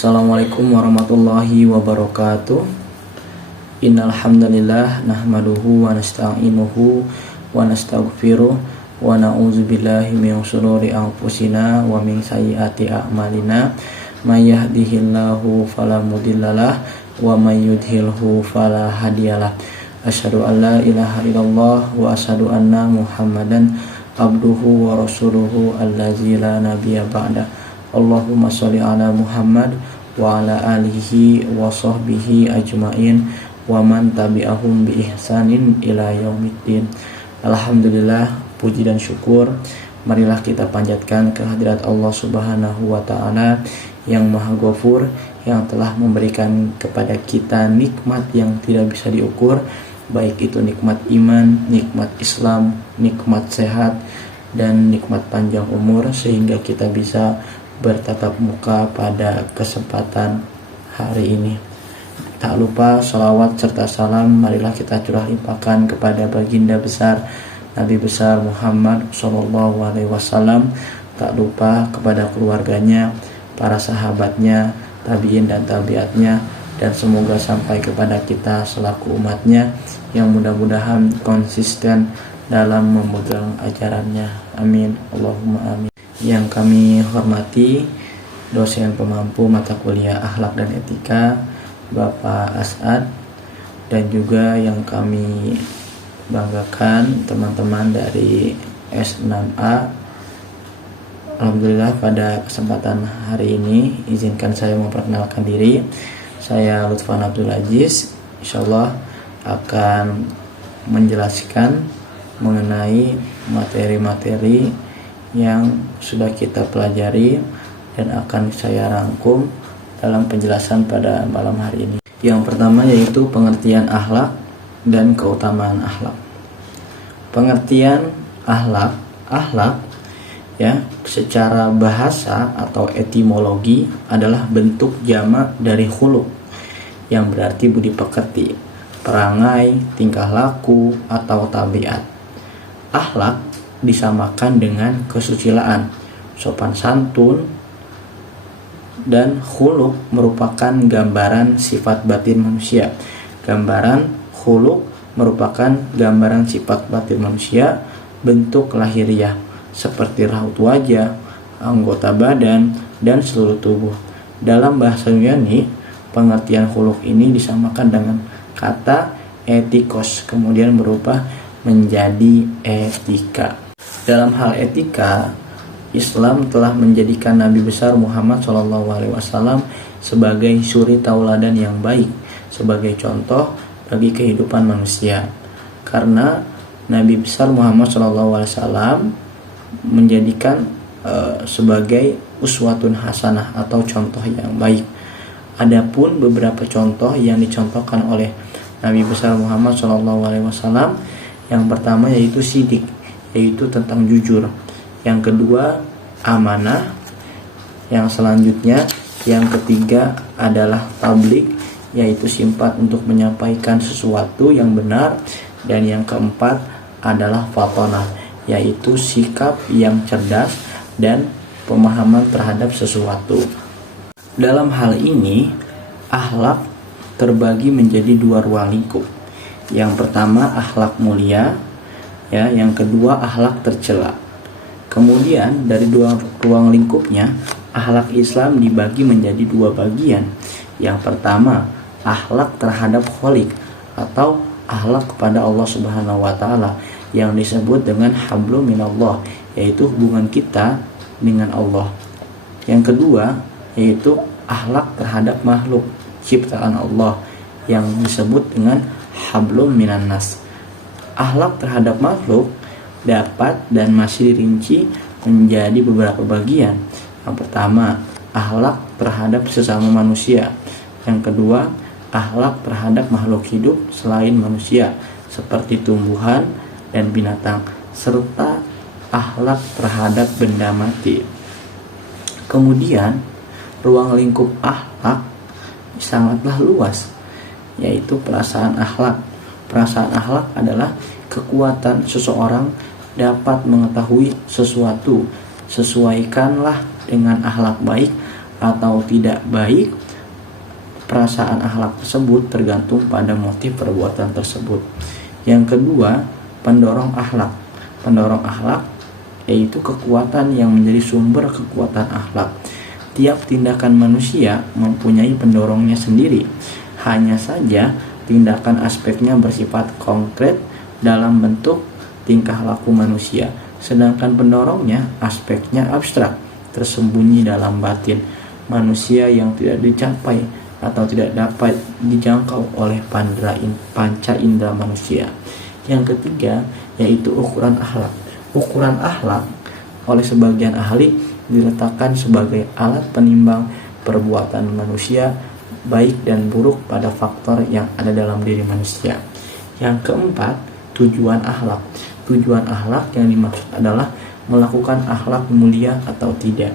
Assalamualaikum warahmatullahi wabarakatuh. Innal hamdalillah nahmaduhu wa nasta'inuhu wa nastaghfiruh wa na'udzubillahi min shururi anfusina wa min sayyiati a'malina. May yahdihillahu fala mudhillalah wa may yudhlilhu fala hadiyalah. Asyhadu an la ilaha illallah wa asyhadu anna Muhammadan abduhu wa rasuluhu allazi la nabiyya ba'da. Allahumma sholli ala Muhammad wa ala alihi wa sahbihi ajmain wa man tabi'ahum bi ihsanin ila yaumiddin. Alhamdulillah, puji dan syukur marilah kita panjatkan kehadirat Allah Subhanahu wa taala yang Maha Ghafur, yang telah memberikan kepada kita nikmat yang tidak bisa diukur, baik itu nikmat iman, nikmat Islam, nikmat sehat, dan nikmat panjang umur, sehingga kita bisa bertatap muka pada kesempatan hari ini. Tak lupa salawat serta salam marilah kita curah limpahkan kepada baginda besar Nabi besar Muhammad SAW. Tak lupa kepada keluarganya, para sahabatnya, tabiin dan tabiatnya, dan semoga sampai kepada kita selaku umatnya yang mudah-mudahan konsisten dalam memegang ajarannya. Amin, Allahumma amin. Yang kami hormati dosen pemampu mata kuliah akhlak dan etika Bapak As'ad, dan juga yang kami banggakan teman-teman dari S6A. Alhamdulillah, pada kesempatan hari ini izinkan saya memperkenalkan diri. Saya Lutfan Abdul Aziz, insyaallah akan menjelaskan mengenai materi-materi yang sudah kita pelajari dan akan saya rangkum dalam penjelasan pada malam hari ini. Yang pertama yaitu pengertian akhlak dan keutamaan akhlak. Pengertian akhlak ya, secara bahasa atau etimologi adalah bentuk jamak dari khuluq yang berarti budi pekerti, perangai, tingkah laku atau tabiat. Akhlak disamakan dengan kesusilaan, sopan santun, dan khuluq merupakan gambaran sifat batin manusia. Gambaran khuluq merupakan gambaran sifat batin manusia, bentuk lahiriah seperti raut wajah, anggota badan, dan seluruh tubuh. Dalam bahasa Yunani, pengertian khuluq ini disamakan dengan kata etikos, kemudian berubah menjadi etika. Dalam hal etika, Islam telah menjadikan Nabi besar Muhammad SAW sebagai suri tauladan yang baik, sebagai contoh bagi kehidupan manusia. Karena Nabi besar Muhammad SAW menjadikan sebagai uswatun hasanah atau contoh yang baik. Adapun beberapa contoh yang dicontohkan oleh Nabi besar Muhammad SAW, yang pertama yaitu sidik, yaitu tentang jujur. Yang kedua amanah. Yang selanjutnya, yang ketiga adalah tablik, yaitu sifat untuk menyampaikan sesuatu yang benar. Dan yang keempat adalah fatonah, yaitu sikap yang cerdas dan pemahaman terhadap sesuatu. Dalam hal ini, akhlak terbagi menjadi dua ruang lingkup. Yang pertama akhlak mulia, ya, yang kedua akhlak tercela. Kemudian dari dua ruang lingkupnya, akhlak Islam dibagi menjadi dua bagian. Yang pertama akhlak terhadap khaliq atau akhlak kepada Allah Subhanahu wa taala, yang disebut dengan hablum minallah, yaitu hubungan kita dengan Allah. Yang kedua yaitu akhlak terhadap makhluk ciptaan Allah, yang disebut dengan hablum minannas. Akhlak terhadap makhluk dapat dan masih dirinci menjadi beberapa bagian. Yang pertama, akhlak terhadap sesama manusia. Yang kedua, akhlak terhadap makhluk hidup selain manusia seperti tumbuhan dan binatang, serta akhlak terhadap benda mati. Kemudian, ruang lingkup akhlak sangatlah luas, yaitu perasaan akhlak. Perasaan akhlak adalah kekuatan seseorang dapat mengetahui sesuatu. Sesuaikanlah dengan akhlak baik atau tidak baik, perasaan akhlak tersebut tergantung pada motif perbuatan tersebut. Yang kedua, pendorong akhlak. Pendorong akhlak yaitu kekuatan yang menjadi sumber kekuatan akhlak. Tiap tindakan manusia mempunyai pendorongnya sendiri. Hanya saja tindakan aspeknya bersifat konkret dalam bentuk tingkah laku manusia, sedangkan pendorongnya aspeknya abstrak, tersembunyi dalam batin manusia yang tidak dicapai atau tidak dapat dijangkau oleh panca indera manusia. Yang ketiga yaitu ukuran akhlak. Ukuran akhlak oleh sebagian ahli diletakkan sebagai alat penimbang perbuatan manusia baik dan buruk pada faktor yang ada dalam diri manusia. Yang keempat, tujuan akhlak. Tujuan akhlak yang dimaksud adalah melakukan akhlak mulia atau tidak.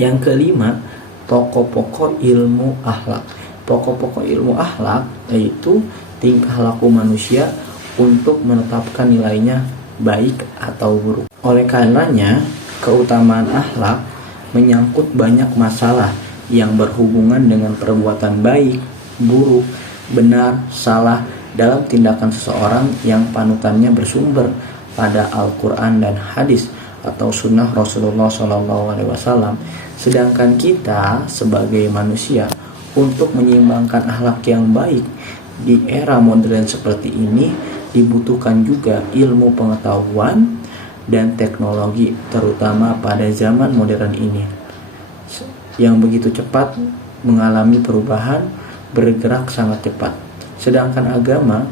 Yang kelima, pokok-pokok ilmu akhlak. Pokok-pokok ilmu akhlak yaitu tingkah laku manusia untuk menetapkan nilainya baik atau buruk. Oleh karenanya, keutamaan akhlak menyangkut banyak masalah yang berhubungan dengan perbuatan baik, buruk, benar, salah dalam tindakan seseorang yang panutannya bersumber pada Al-Quran dan hadis atau sunnah Rasulullah SAW. Sedangkan kita sebagai manusia untuk menyeimbangkan akhlak yang baik di era modern seperti ini dibutuhkan juga ilmu pengetahuan dan teknologi, terutama pada zaman modern ini yang begitu cepat mengalami perubahan, bergerak sangat cepat. Sedangkan agama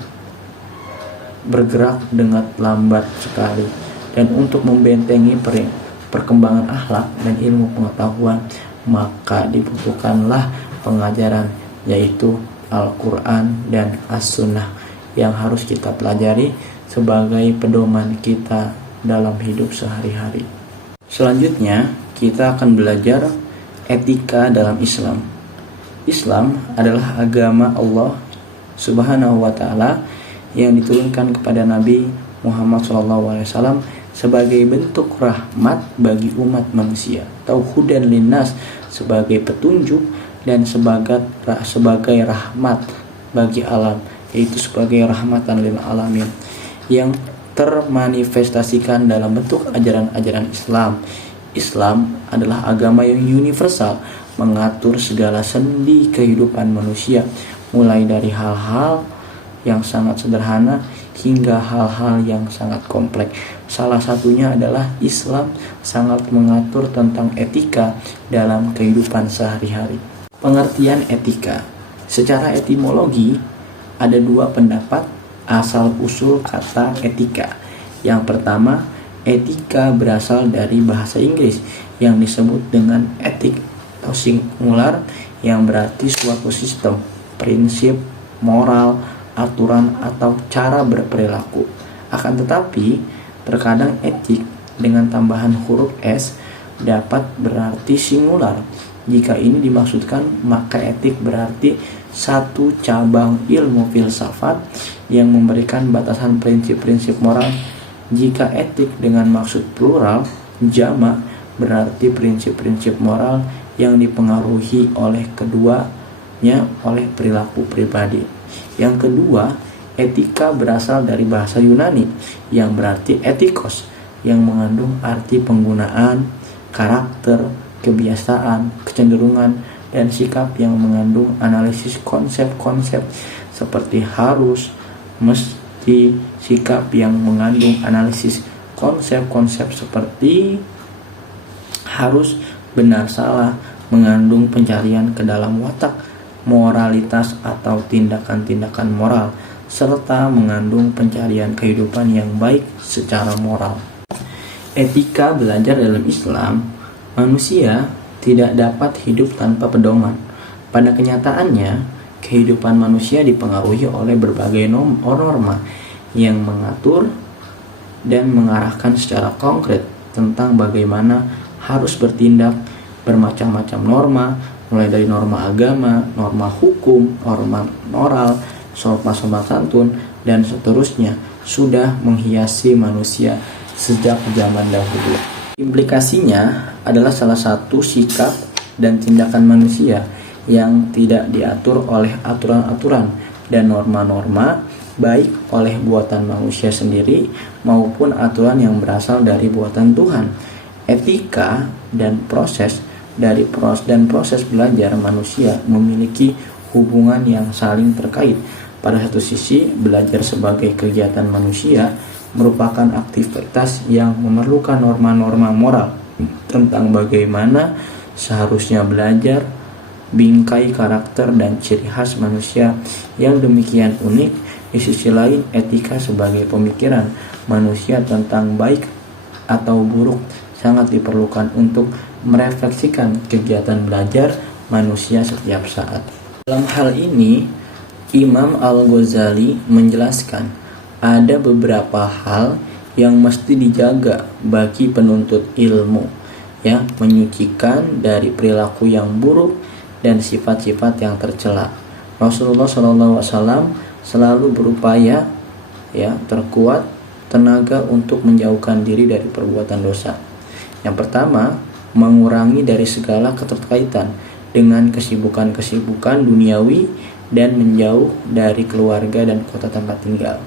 bergerak dengan lambat sekali. Dan untuk membentengi perkembangan akhlak dan ilmu pengetahuan, maka dibutuhkanlah pengajaran yaitu Al-Quran dan As-Sunnah yang harus kita pelajari sebagai pedoman kita dalam hidup sehari-hari. Selanjutnya, kita akan belajar etika dalam Islam. Islam adalah agama Allah Subhanahu wa Ta'ala yang diturunkan kepada Nabi Muhammad SAW sebagai bentuk rahmat bagi umat manusia, tauhudan linnas sebagai petunjuk, dan sebagai rahmat bagi alam, yaitu sebagai rahmatan lil alamin, yang termanifestasikan dalam bentuk ajaran-ajaran Islam. Islam adalah agama yang universal, mengatur segala sendi kehidupan manusia, mulai dari hal-hal yang sangat sederhana hingga hal-hal yang sangat kompleks. Salah satunya adalah Islam sangat mengatur tentang etika dalam kehidupan sehari-hari. Pengertian etika. Secara etimologi, ada dua pendapat asal-usul kata etika. Yang pertama, etika berasal dari bahasa Inggris yang disebut dengan etik atau singular, yang berarti suatu sistem, prinsip, moral, aturan, atau cara berperilaku. Akan tetapi, terkadang etik dengan tambahan huruf S dapat berarti singular. Jika ini dimaksudkan, maka etik berarti satu cabang ilmu filsafat yang memberikan batasan prinsip-prinsip moral. Jika etik dengan maksud plural, jamak, berarti prinsip-prinsip moral yang dipengaruhi oleh keduanya oleh perilaku pribadi. Yang kedua, etika berasal dari bahasa Yunani yang berarti etikos, yang mengandung arti penggunaan, karakter, kebiasaan, kecenderungan, dan sikap yang mengandung analisis konsep-konsep seperti harus, mesti, sikap yang mengandung analisis konsep-konsep seperti harus, benar, salah, mengandung pencarian ke dalam watak moralitas atau tindakan-tindakan moral, serta mengandung pencarian kehidupan yang baik secara moral. Etika belajar dalam Islam, manusia tidak dapat hidup tanpa pedoman. Pada kenyataannya, kehidupan manusia dipengaruhi oleh berbagai norma yang mengatur dan mengarahkan secara konkret tentang bagaimana harus bertindak. Bermacam-macam norma, mulai dari norma agama, norma hukum, norma moral, sopan santun, dan seterusnya, sudah menghiasi manusia sejak zaman dahulu. Implikasinya adalah salah satu sikap dan tindakan manusia yang tidak diatur oleh aturan-aturan dan norma-norma, baik oleh buatan manusia sendiri maupun aturan yang berasal dari buatan Tuhan. Etika dan proses belajar manusia memiliki hubungan yang saling terkait. Pada satu sisi, belajar sebagai kegiatan manusia merupakan aktivitas yang memerlukan norma-norma moral tentang bagaimana seharusnya belajar, bingkai karakter dan ciri khas manusia yang demikian unik. Di sisi lain, etika sebagai pemikiran manusia tentang baik atau buruk sangat diperlukan untuk merefleksikan kegiatan belajar manusia setiap saat. Dalam hal ini, Imam Al-Ghazali menjelaskan ada beberapa hal yang mesti dijaga bagi penuntut ilmu, ya, menyucikan dari perilaku yang buruk dan sifat-sifat yang tercela. Rasulullah SAW selalu berupaya, ya, terkuat tenaga untuk menjauhkan diri dari perbuatan dosa. Yang pertama, mengurangi dari segala keterkaitan dengan kesibukan-kesibukan duniawi dan menjauh dari keluarga dan kota tempat tinggal.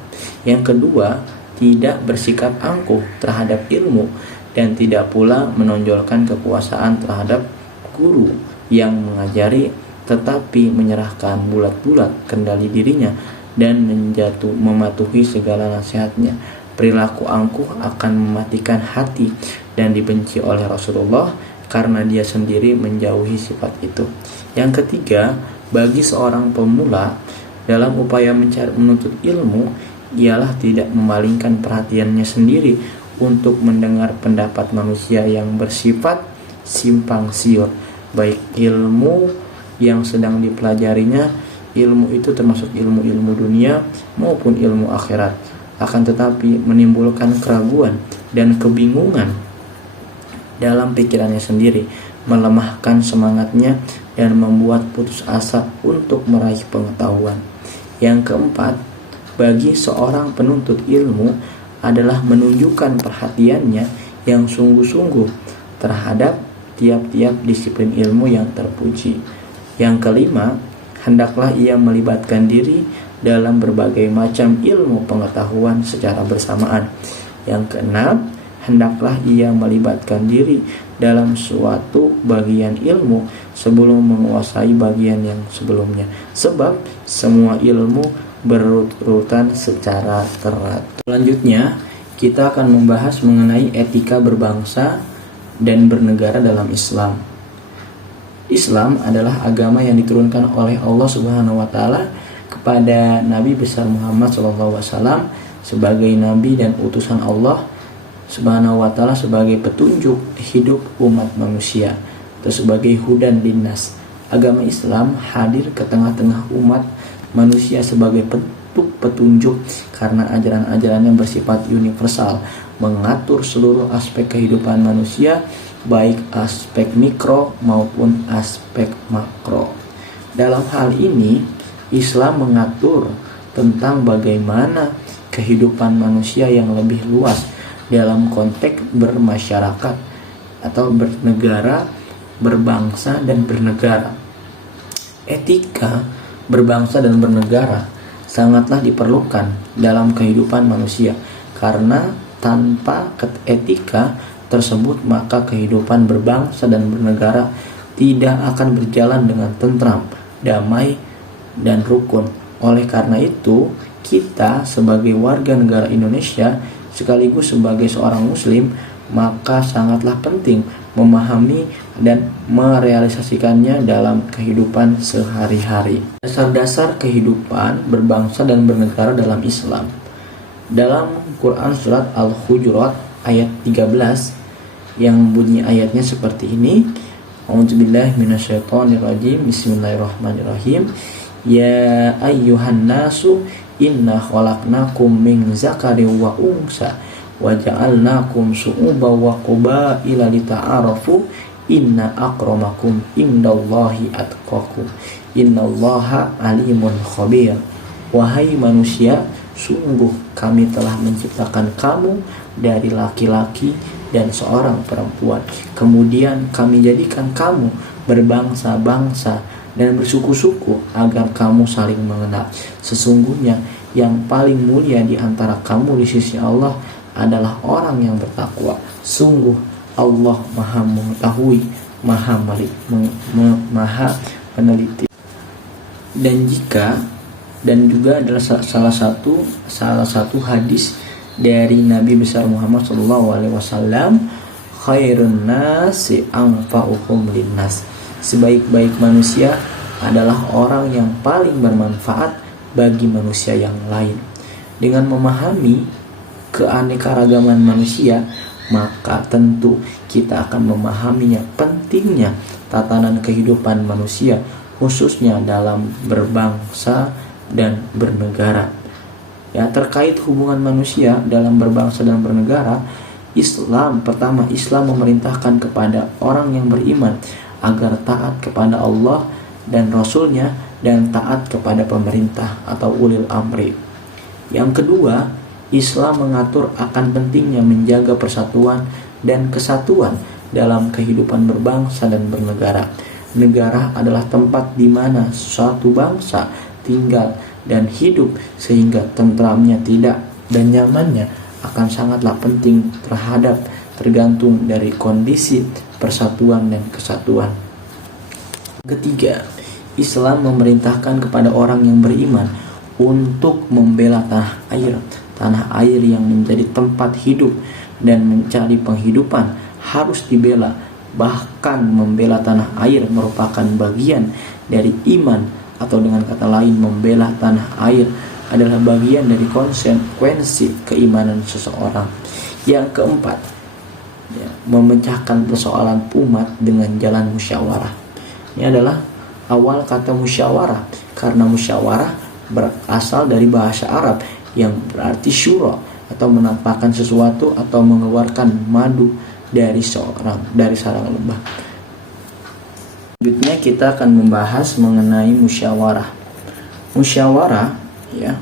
Yang kedua, tidak bersikap angkuh terhadap ilmu dan tidak pula menonjolkan kekuasaan terhadap guru yang mengajari, tetapi menyerahkan bulat-bulat kendali dirinya dan mematuhi segala nasihatnya. Perilaku angkuh akan mematikan hati dan dibenci oleh Rasulullah karena dia sendiri menjauhi sifat itu. Yang ketiga, bagi seorang pemula dalam upaya menuntut ilmu ialah tidak memalingkan perhatiannya sendiri untuk mendengar pendapat manusia yang bersifat simpang siur, baik ilmu yang sedang dipelajarinya, ilmu itu termasuk ilmu-ilmu dunia maupun ilmu akhirat, akan tetapi menimbulkan keraguan dan kebingungan dalam pikirannya sendiri, melemahkan semangatnya dan membuat putus asa untuk meraih pengetahuan. Yang keempat, bagi seorang penuntut ilmu adalah menunjukkan perhatiannya yang sungguh-sungguh terhadap tiap-tiap disiplin ilmu yang terpuji. Yang kelima, hendaklah ia melibatkan diri dalam berbagai macam ilmu pengetahuan secara bersamaan. Yang keenam, hendaklah ia melibatkan diri dalam suatu bagian ilmu sebelum menguasai bagian yang sebelumnya, sebab semua ilmu berurut-urutan secara teratur. Selanjutnya, kita akan membahas mengenai etika berbangsa dan bernegara dalam Islam. Islam adalah agama yang diturunkan oleh Allah Subhanahu wa taala kepada Nabi besar Muhammad SAW sebagai nabi dan utusan Allah Subhanahu wa taala sebagai petunjuk hidup umat manusia atau sebagai hudan linnas. Agama Islam hadir ke tengah-tengah umat manusia sebagai petunjuk karena ajaran-ajaran yang bersifat universal, mengatur seluruh aspek kehidupan manusia, baik aspek mikro maupun aspek makro. Dalam hal ini, Islam mengatur tentang bagaimana kehidupan manusia yang lebih luas dalam konteks bermasyarakat atau bernegara, berbangsa dan bernegara. Etika berbangsa dan bernegara sangatlah diperlukan dalam kehidupan manusia, karena tanpa etika tersebut maka kehidupan berbangsa dan bernegara tidak akan berjalan dengan tentram, damai dan rukun. Oleh karena itu, kita sebagai warga negara Indonesia sekaligus sebagai seorang muslim maka sangatlah penting memahami dan merealisasikannya dalam kehidupan sehari-hari. Dasar-dasar kehidupan berbangsa dan bernegara dalam Islam. Dalam Quran surat Al-Hujurat ayat 13 yang bunyi ayatnya seperti ini. A'udzubillahi minasyaitonirrajim. Bismillahirrahmanirrahim. Ya ayyuhan nasu inna khalaqnakum min zakarin wa unsa wa ja'alnakum syu'uban wa qabaila lita'arafu inna akramakum indallahi atqakum innallaha alimun khabir. Wahai manusia, sungguh kami telah menciptakan kamu dari laki-laki dan seorang perempuan, kemudian kami jadikan kamu berbangsa-bangsa, dan bersuku-suku agar kamu saling mengenal. Sesungguhnya yang paling mulia di antara kamu di sisi Allah adalah orang yang bertakwa. Sungguh Allah Maha mengetahui, Maha peneliti. Dan juga adalah salah satu hadis dari Nabi besar Muhammad SAW, khairun nasi anfa'uhum linnas. Sebaik-baik manusia adalah orang yang paling bermanfaat bagi manusia yang lain. Dengan memahami keanekaragaman manusia, maka tentu kita akan memahaminya pentingnya tatanan kehidupan manusia, khususnya dalam berbangsa dan bernegara. Ya, terkait hubungan manusia dalam berbangsa dan bernegara, Islam memerintahkan kepada orang yang beriman agar taat kepada Allah dan Rasulnya dan taat kepada pemerintah atau ulil amri. Yang kedua, Islam mengatur akan pentingnya menjaga persatuan dan kesatuan dalam kehidupan berbangsa dan bernegara. Negara adalah tempat di mana suatu bangsa tinggal dan hidup, sehingga tentramnya tidak dan nyamannya akan sangatlah penting tergantung dari kondisi persatuan dan kesatuan. Ketiga, Islam memerintahkan kepada orang yang beriman untuk membela tanah air yang menjadi tempat hidup dan mencari penghidupan harus dibela. Bahkan membela tanah air merupakan bagian dari iman, atau dengan kata lain, membela tanah air adalah bagian dari konsekuensi keimanan seseorang. Yang keempat, memecahkan persoalan umat dengan jalan musyawarah. Ini adalah awal kata musyawarah, karena musyawarah berasal dari bahasa Arab yang berarti syura, atau menampakkan sesuatu atau mengeluarkan madu dari sarang lebah. Selanjutnya kita akan membahas mengenai musyawarah. Musyawarah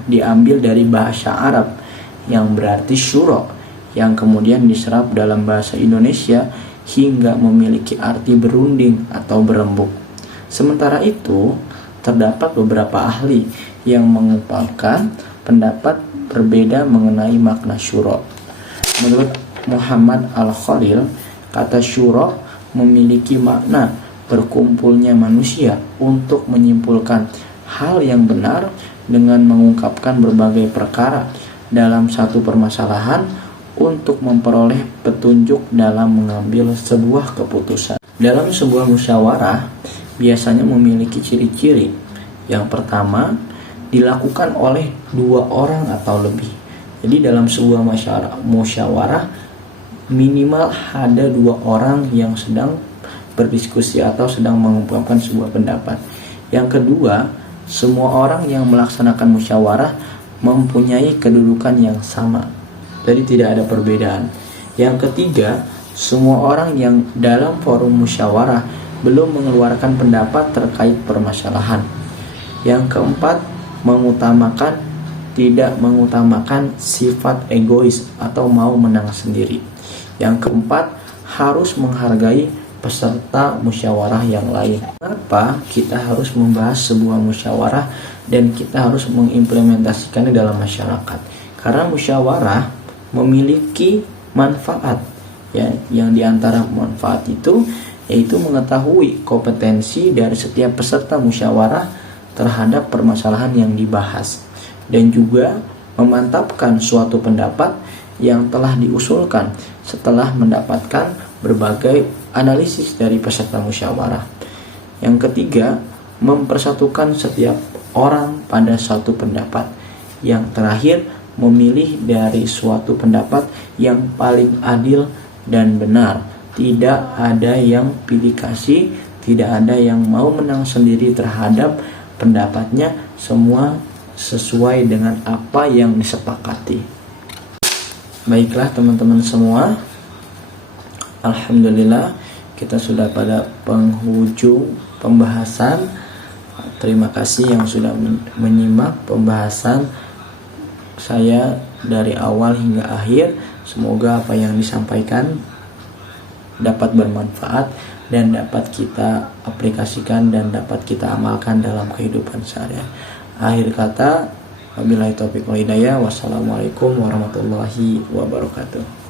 diambil dari bahasa Arab yang berarti syura, yang kemudian diserap dalam bahasa Indonesia hingga memiliki arti berunding atau berembuk. Sementara itu, terdapat beberapa ahli yang mengungkapkan pendapat berbeda mengenai makna syura. Menurut Muhammad Al-Khalil, kata syura memiliki makna berkumpulnya manusia untuk menyimpulkan hal yang benar dengan mengungkapkan berbagai perkara dalam satu permasalahan untuk memperoleh petunjuk dalam mengambil sebuah keputusan. Dalam sebuah musyawarah biasanya memiliki ciri-ciri. Yang pertama, dilakukan oleh 2 orang atau lebih. Jadi dalam sebuah musyawarah minimal ada 2 orang yang sedang berdiskusi atau sedang mengungkapkan sebuah pendapat. Yang kedua, semua orang yang melaksanakan musyawarah mempunyai kedudukan yang sama, jadi tidak ada perbedaan. Yang ketiga, semua orang yang dalam forum musyawarah belum mengeluarkan pendapat terkait permasalahan. Yang keempat, tidak mengutamakan sifat egois atau mau menang sendiri. Yang keempat, harus menghargai peserta musyawarah yang lain. Kenapa kita harus membahas sebuah musyawarah dan kita harus mengimplementasikannya dalam masyarakat? Karena musyawarah memiliki manfaat, yang diantara manfaat itu yaitu mengetahui kompetensi dari setiap peserta musyawarah terhadap permasalahan yang dibahas, dan juga memantapkan suatu pendapat yang telah diusulkan setelah mendapatkan berbagai analisis dari peserta musyawarah. Yang ketiga, mempersatukan setiap orang pada suatu pendapat. Yang terakhir, memilih dari suatu pendapat yang paling adil dan benar. Tidak ada yang pilih kasih, tidak ada yang mau menang sendiri terhadap pendapatnya, semua sesuai dengan apa yang disepakati. Baiklah teman-teman semua, alhamdulillah kita sudah pada penghujung pembahasan. Terima kasih yang sudah menyimak pembahasan saya dari awal hingga akhir. Semoga apa yang disampaikan dapat bermanfaat dan dapat kita aplikasikan dan dapat kita amalkan dalam kehidupan sehari-hari. Akhir kata, wabillahi taufiq wal hidayah. Wassalamualaikum warahmatullahi wabarakatuh.